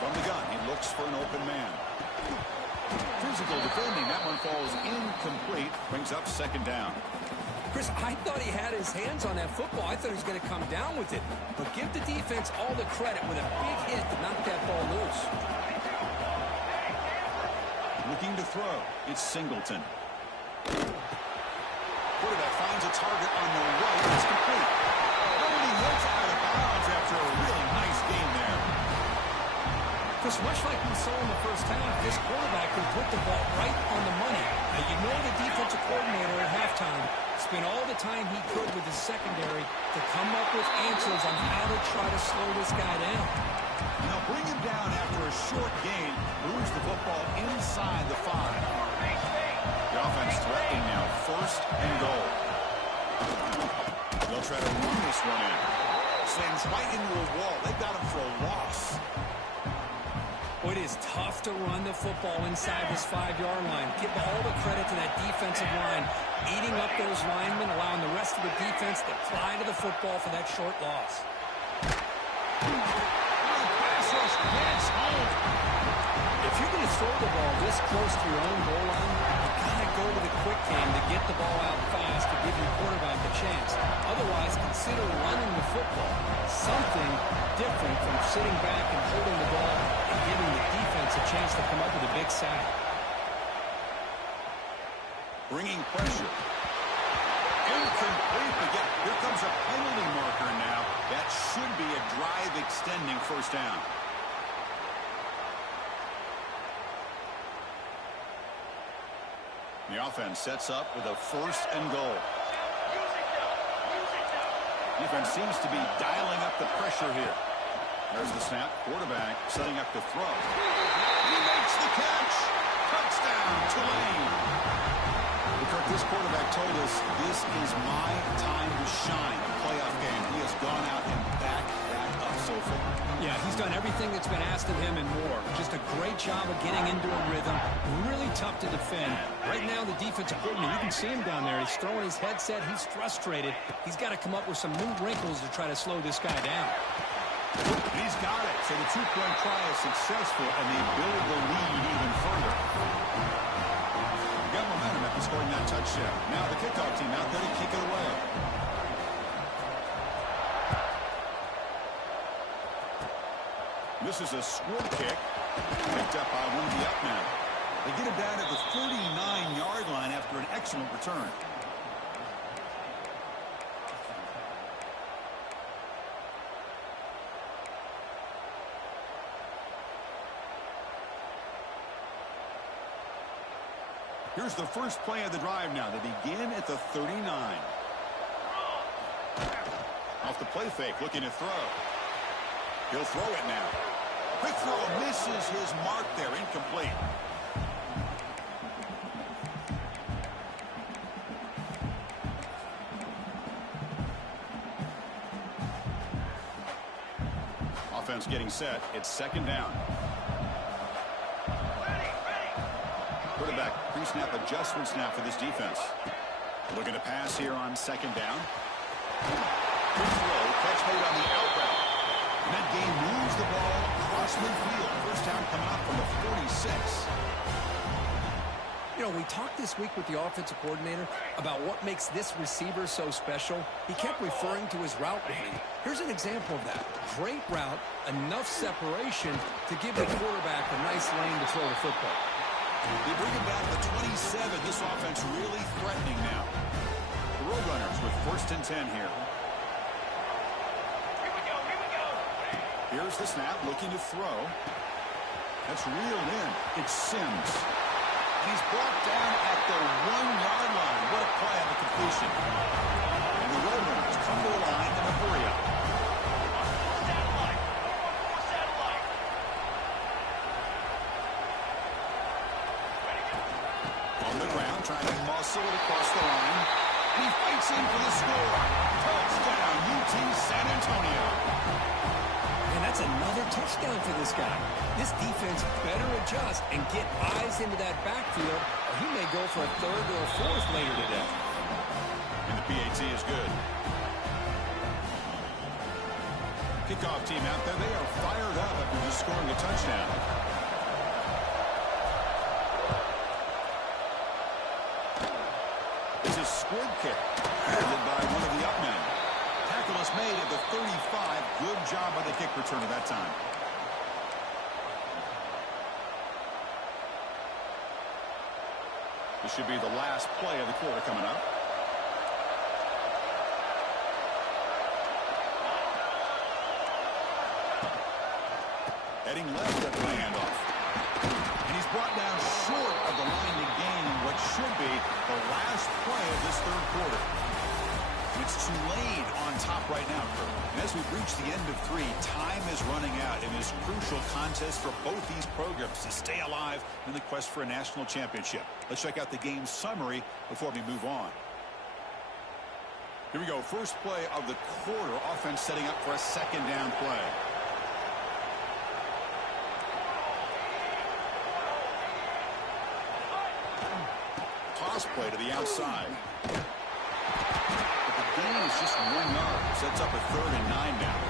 From the gun, he looks for an open man. Physical defending. That one falls incomplete. Brings up second down. Chris, I thought he had his hands on that football. I thought he was going to come down with it. But give the defense all the credit with a big hit to knock that ball loose. Looking to throw. It's Singleton. Quarterback finds a target on the right. It's complete. Brady hits out of bounds after a really nice game there. Chris, much like we saw in the first half, this quarterback can put the ball right on the money. Now, you know the defensive coordinator at halftime spent all the time he could with his secondary to come up with answers on how to try to slow this guy down. Now bring him down after a short gain. Moves the football inside the 5. The offense threatening now. First and goal. They'll try to run this one in. Sends right into a wall. They got him for a loss. It is tough to run the football inside this 5-yard line. Give all the credit to that defensive line, eating up those linemen, allowing the rest of the defense to fly to the football for that short loss. Pass rush gets home. If you're going to throw the ball this close to your own goal line, you got to go to the quick game to get the ball out fast to give your quarterback a chance. Otherwise, consider running the football. Something different from sitting back and holding the ball and giving the defense a chance to come up with a big sack. Bringing pressure. Incomplete again. Here comes a penalty marker now. That should be a drive extending first down. The offense sets up with a first and goal. Defense seems to be dialing up the pressure here. There's the snap. Quarterback setting up the throw. He makes the catch. Touchdown, Tulane. Because this quarterback told us this is my time to shine. A playoff game. He has gone out and backed that up so far. Yeah, he's done everything that's been asked of him and more. Just a great job of getting into a rhythm. Really tough to defend. Right now, the defensive coordinator, you can see him down there. He's throwing his headset. He's frustrated. He's got to come up with some new wrinkles to try to slow this guy down. He's got it. So the two-point try is successful, and they build the lead even further. Got momentum after scoring that touchdown. Now the kickoff team out there to kick it away. This is a squib kick. Picked up by one of the up now. They get it down at the 39-yard line after an excellent return. Here's the first play of the drive now. They begin at the 39. Off the play fake, looking to throw. He'll throw it now. Quick throw misses his mark there, incomplete. defense getting set. It's second down. Quarterback pre-snap adjustments now for this defense. Looking to pass here on second down. Good throw. Catch made on the out route. And that game moves the ball across midfield. First down coming up from the 46. You know, we talked this week with the offensive coordinator about what makes this receiver so special. He kept referring to his route running. Here's an example of that. Great route, enough separation to give the quarterback a nice lane to throw the football. They bring him back to 27. This offense really threatening now. The Roadrunners with first and 10 here. Here's the snap, looking to throw. That's reeled in. It's Sims. And he's brought down at the 1-yard line. What a play on the completion. And the Roadrunners come to the line in a hurry up. On the ground, trying to muscle it across the line. And he fights in for the score. Touchdown, UT San Antonio. And that's another touchdown for this guy. This defense better adjust and get eyes into that backfield, or he may go for a third or a fourth later today. And the PAT is good. Kickoff team out there, they are fired up after just scoring a touchdown. It's a squib kick, handled by one of the up men. Tackle is made at the 35. Good job by the kick returner that time. This should be the last play of the quarter coming up. Heading left at the handoff. And he's brought down short of the line to gain what should be the last play of this third quarter. It's Tulane on top right now, Kurt. And as we've reached the end of 3, time is running out in this crucial contest for both these programs to stay alive in the quest for a national championship. Let's check out the game summary before we move on. Here we go. First play of the quarter. Offense setting up for a second down play. Toss play to the outside. Gain is just 1 yard. Sets up a 3rd and 9 now.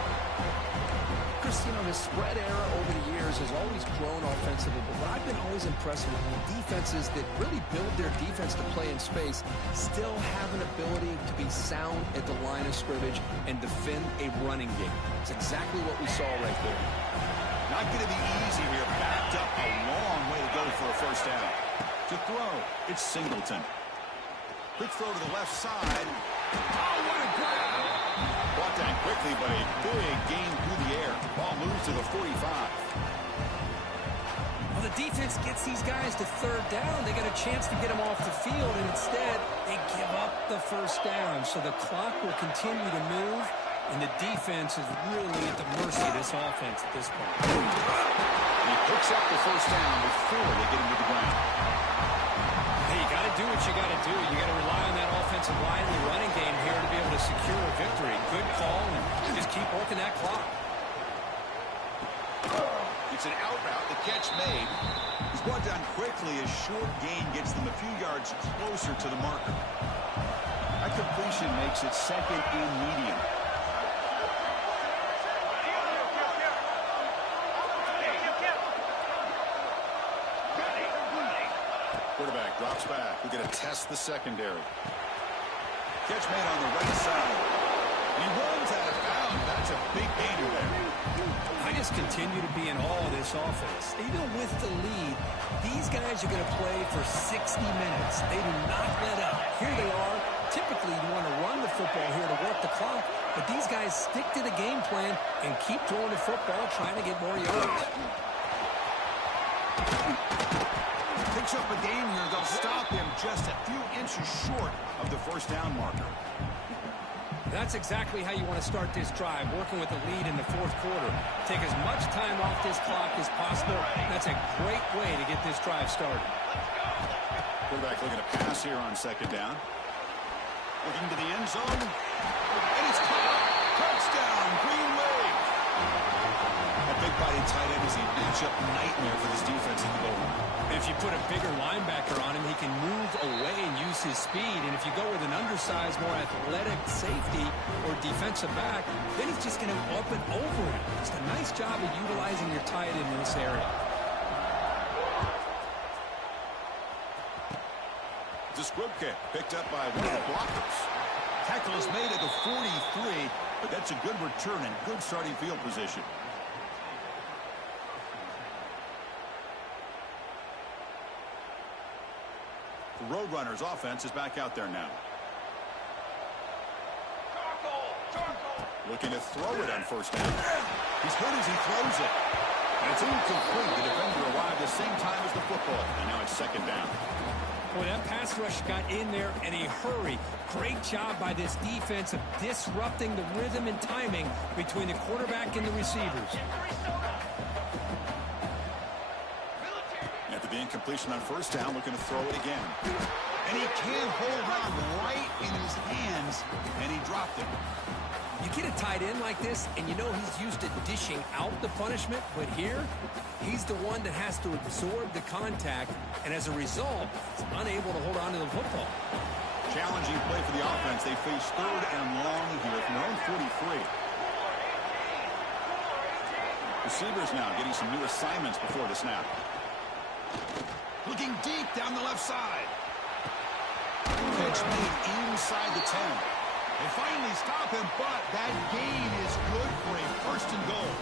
Chris, you know, the spread era over the years has always grown offensively, but what I've been always impressed with defenses that really build their defense to play in space still have an ability to be sound at the line of scrimmage and defend a running game. It's exactly what we saw right there. Not going to be easy here. Backed up a long way to go for a first down. To throw, it's Singleton. Quick throw to the left side. Oh, what a grab! Brought down quickly, but a big gain through the air. Ball moves to the 45. Well, the defense gets these guys to third down. They got a chance to get them off the field, and instead, they give up the first down. So the clock will continue to move, and the defense is really at the mercy of this offense at this point. He picks up the first down before they get him to the ground. Hey, you got to do what you got to do. You got to rely on that offensive line in the running game here to be able to secure a victory. Good call, and just keep working that clock. It's an out route. The catch made. He's brought down quickly. A short gain gets them a few yards closer to the marker. That completion makes it second and medium. Quarterback drops back. We're going to test the secondary. Catch made on the right side. He runs out of bounds. That's a big gainer there. I just continue to be in awe of this offense. Even with the lead, these guys are going to play for 60 minutes. They do not let up. Here they are. Typically, you want to run the football here to work the clock, but these guys stick to the game plan and keep throwing the football, trying to get more yards. Picks up a game here. They'll stop him just a few inches short of the first down marker. That's exactly how you want to start this drive, working with a lead in the fourth quarter. Take as much time off this clock as possible. That's a great way to get this drive started. Quarterback looking to pass here on second down. Looking to the end zone. And it's caught. Touchdown, Green Wave. big-bodied tight end is a matchup nightmare for this defense in the goal line. If you put a bigger linebacker on him, he can move away and use his speed. And if you go with an undersized, more athletic safety or defensive back, then he's just going to up and over him. Just a nice job of utilizing your tight end in this area. It's a squib kick picked up by one of the blockers. Tackle is made at the 43, but that's a good return and good starting field position. The Roadrunners offense is back out there now. Looking to throw it on first down. He's hurt as he throws it. And it's incomplete. The defender arrived at the same time as the football. And now it's second down. Boy, that pass rush got in there in a hurry. Great job by this defense of disrupting the rhythm and timing between the quarterback and the receivers. After the incompletion on first down, looking to throw it again. And he can't hold on right in his hands, and he dropped it. You get a tight end like this, and you know he's used to dishing out the punishment, but here, he's the one that has to absorb the contact, and as a result, he's unable to hold on to the football. Challenging play for the offense. They face third and long here from their own 43. Receivers now getting some new assignments before the snap. Looking deep down the left side. Catch made inside the 10. They finally stop him, but that gain is good for a first and goal.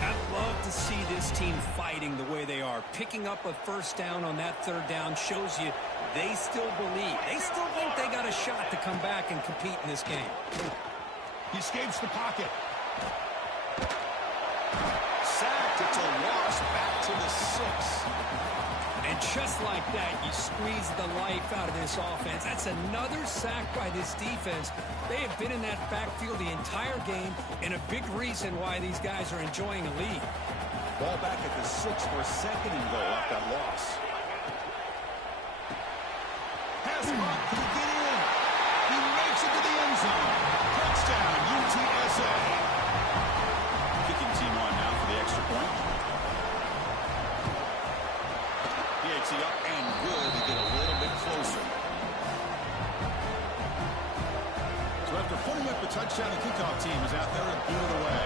I'd love to see this team fighting the way they are. Picking up a first down on that third down shows you they still believe. They still think they got a shot to come back and compete in this game. He escapes the pocket. Sacked. It's a loss back to the 6. And just like that, you squeeze the life out of this offense. That's another sack by this defense. They have been in that backfield the entire game, and a big reason why these guys are enjoying a lead. Ball back at the 6 for a second and goal off that loss. Pass block. Can he get in? He makes it to the end zone. Touchdown, UTSA. Kicking team on now for the extra point. Up and good to get a little bit closer. So after putting up the touchdown, the kickoff team is out there and boot it away.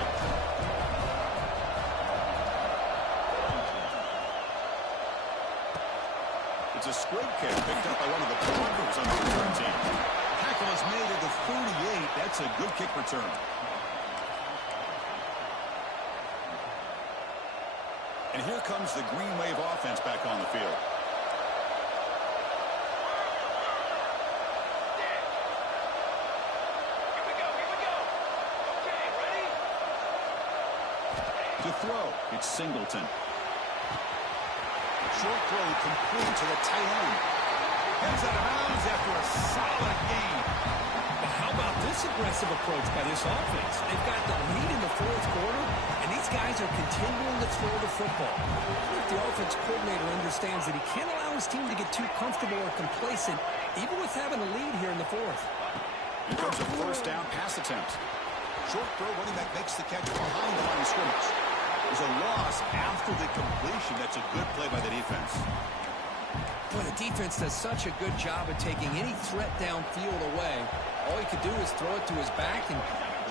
It's a squib kick picked up by one of the blockers on the return team. Tackle is made at the 38. That's a good kick return. And here comes the Green Wave offense back on the field. To throw, it's Singleton. Short throw complete to the tight end. Heads out of bounds after a solid gain. But how about this aggressive approach by this offense? They've got the lead in the fourth quarter, and these guys are continuing to throw the football. I wonder if the offense coordinator understands that he can't allow his team to get too comfortable or complacent, even with having a lead here in the fourth. Here comes a first down pass attempt. Short throw, running back makes the catch behind the line of scrimmage. There's a loss after the completion. That's a good play by the defense. Boy, the defense does such a good job of taking any threat downfield away. All he could do is throw it to his back, and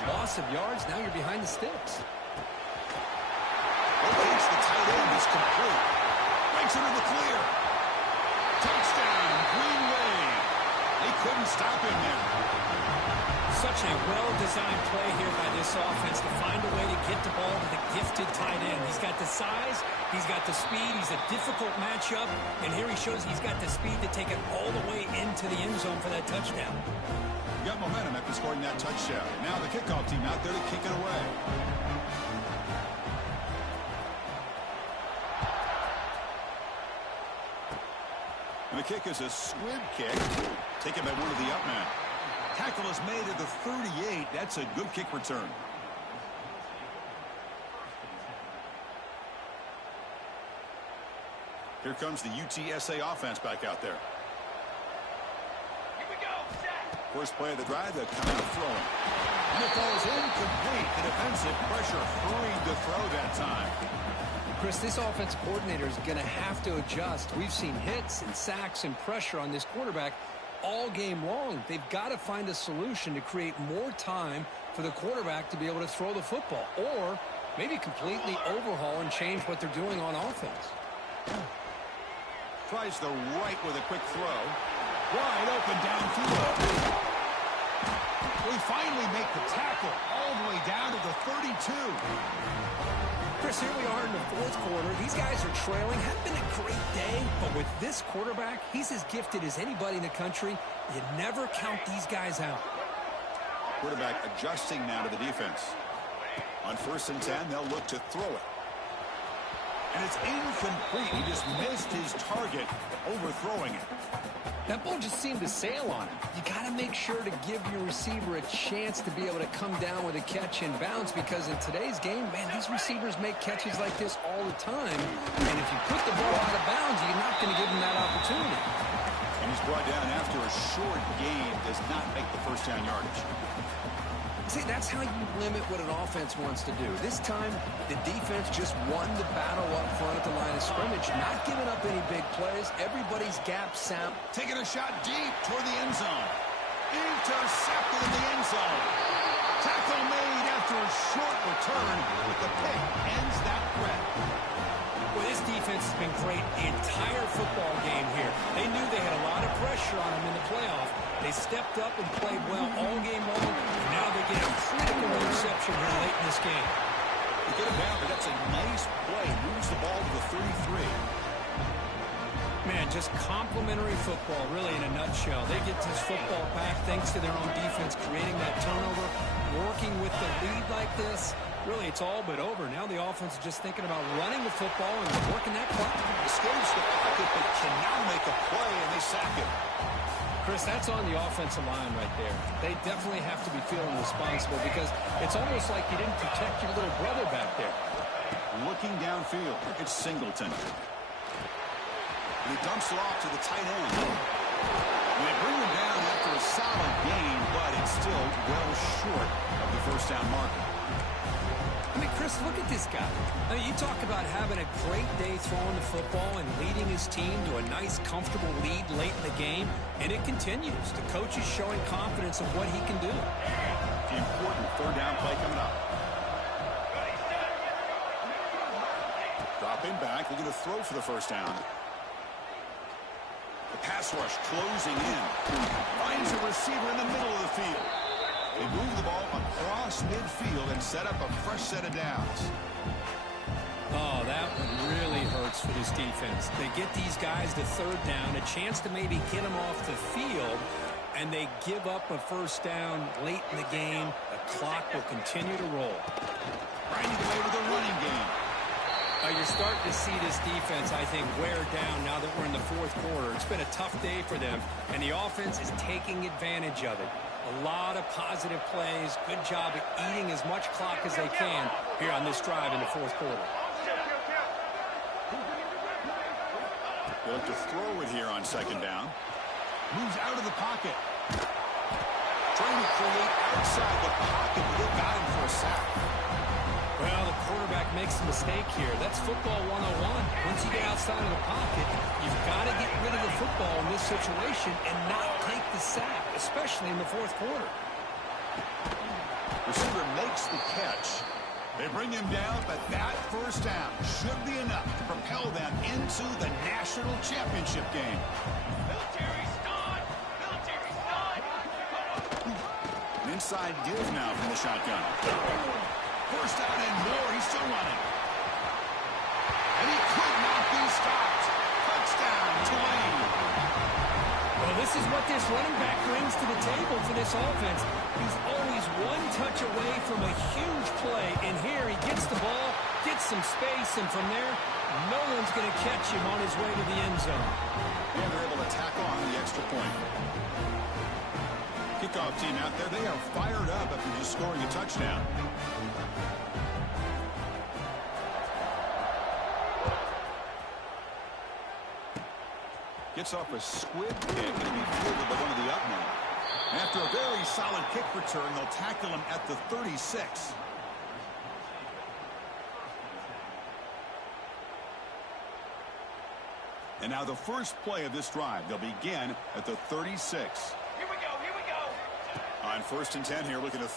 loss of yards, now you're behind the sticks. Locates the tight end is complete. Breaks into the clear. Touchdown, Green Wave. They couldn't stop him there. Such a well-designed play here by this offense to find a way to get the ball to the gifted tight end. He's got the size, he's got the speed, he's a difficult matchup, and here he shows he's got the speed to take it all the way into the end zone for that touchdown. You got momentum after scoring that touchdown. Now the kickoff team out there to kick it away. And the kick is a squib kick, taken by one of the up men. Tackle is made at the 38. That's a good kick return. Here comes the UTSA offense back out there. Here we go, set. First play of the drive, they'll come out throwing. And it falls incomplete. The defensive pressure hurried the throw that time. Chris, this offense coordinator is going to have to adjust. We've seen hits and sacks and pressure on this quarterback all game long. They've got to find a solution to create more time for the quarterback to be able to throw the football, or maybe completely overhaul and change what they're doing on offense. Tries the right with a quick throw. Wide open downfield. We finally make the tackle all the way down to the 32. Chris, here we are in the fourth quarter. These guys are trailing. Hasn't been a great day, but with this quarterback, he's as gifted as anybody in the country. You never count these guys out. Quarterback adjusting now to the defense. On 1st and 10, they'll look to throw it. And it's incomplete. He just missed his target, overthrowing it. That ball just seemed to sail on him. You got to make sure to give your receiver a chance to be able to come down with a catch in bounds, because in today's game, man, these receivers make catches like this all the time. And if you put the ball out of bounds, you're not going to give them that opportunity. And he's brought down after a short gain, does not make the first down yardage. See, that's how you limit what an offense wants to do. This time, the defense just won the battle up front at the line of scrimmage, not giving up any big plays. Everybody's gap sound. Taking a shot deep toward the end zone. Intercepted in the end zone. Tackle made after a short return, but the pick ends that threat. Well, this defense has been great the entire football game here. They knew they had a lot of pressure on them in the playoff. They stepped up and played well all game long, and now they get a critical interception here late in this game. They get him down, but that's a nice play. Moves the ball to the 33. Man, just complimentary football, really, in a nutshell. They get this football back thanks to their own defense, creating that turnover, working with the lead like this. Really, it's all but over. Now the offense is just thinking about running the football and working that clock. Escapes the pocket, but cannot make a play, and they sack him. Chris, that's on the offensive line right there. They definitely have to be feeling responsible, because it's almost like you didn't protect your little brother back there. Looking downfield, it's Singleton. And he dumps it off to the tight end. And they bring him down after a solid gain, but it's still well short of the first down marker. I mean, Chris, look at this guy. I mean, you talk about having a great day throwing the football and leading his team to a nice, comfortable lead late in the game, and it continues. The coach is showing confidence of what he can do. The important third down play coming up. Dropping back, looking to throw for the first down. The pass rush closing in. Finds a receiver in the middle of the field. They move the ball across midfield and set up a fresh set of downs. Oh, that one really hurts for this defense. They get these guys to third down, a chance to maybe get them off the field, and they give up a first down late in the game. The clock will continue to roll. Grinding away with a running game. You're starting to see this defense, I think, wear down now that we're in the fourth quarter. It's been a tough day for them, and the offense is taking advantage of it. A lot of positive plays. Good job at eating as much clock as they can here on this drive in the fourth quarter. They look to throw it here on second down. Moves out of the pocket. Trying to create outside the pocket, but they got him for a sack. Well, the quarterback makes a mistake here. That's football 101. Once you get outside of the pocket, you've got to get rid of the football in this situation and not take the sack, especially in the fourth quarter. Receiver makes the catch. They bring him down, but that first down should be enough to propel them into the national championship game. Military stun! Military stun! An inside give now from the shotgun. First down and more. He's still running. And he could not be stopped. Touchdown, Tulane. Well, this is what this running back brings to the table for this offense. He's always one touch away from a huge play, and here he gets the ball, gets some space, and from there, no one's going to catch him on his way to the end zone. And they're able to tack on the extra point. Kickoff team out there, they are fired up after just scoring a touchdown. Gets off a squib kick and be fielded by one of the up men. After a very solid kick return, they'll tackle him at the 36. And now the first play of this drive, they'll begin at the 36. Here we go, here we go. On 1st and 10 here, looking to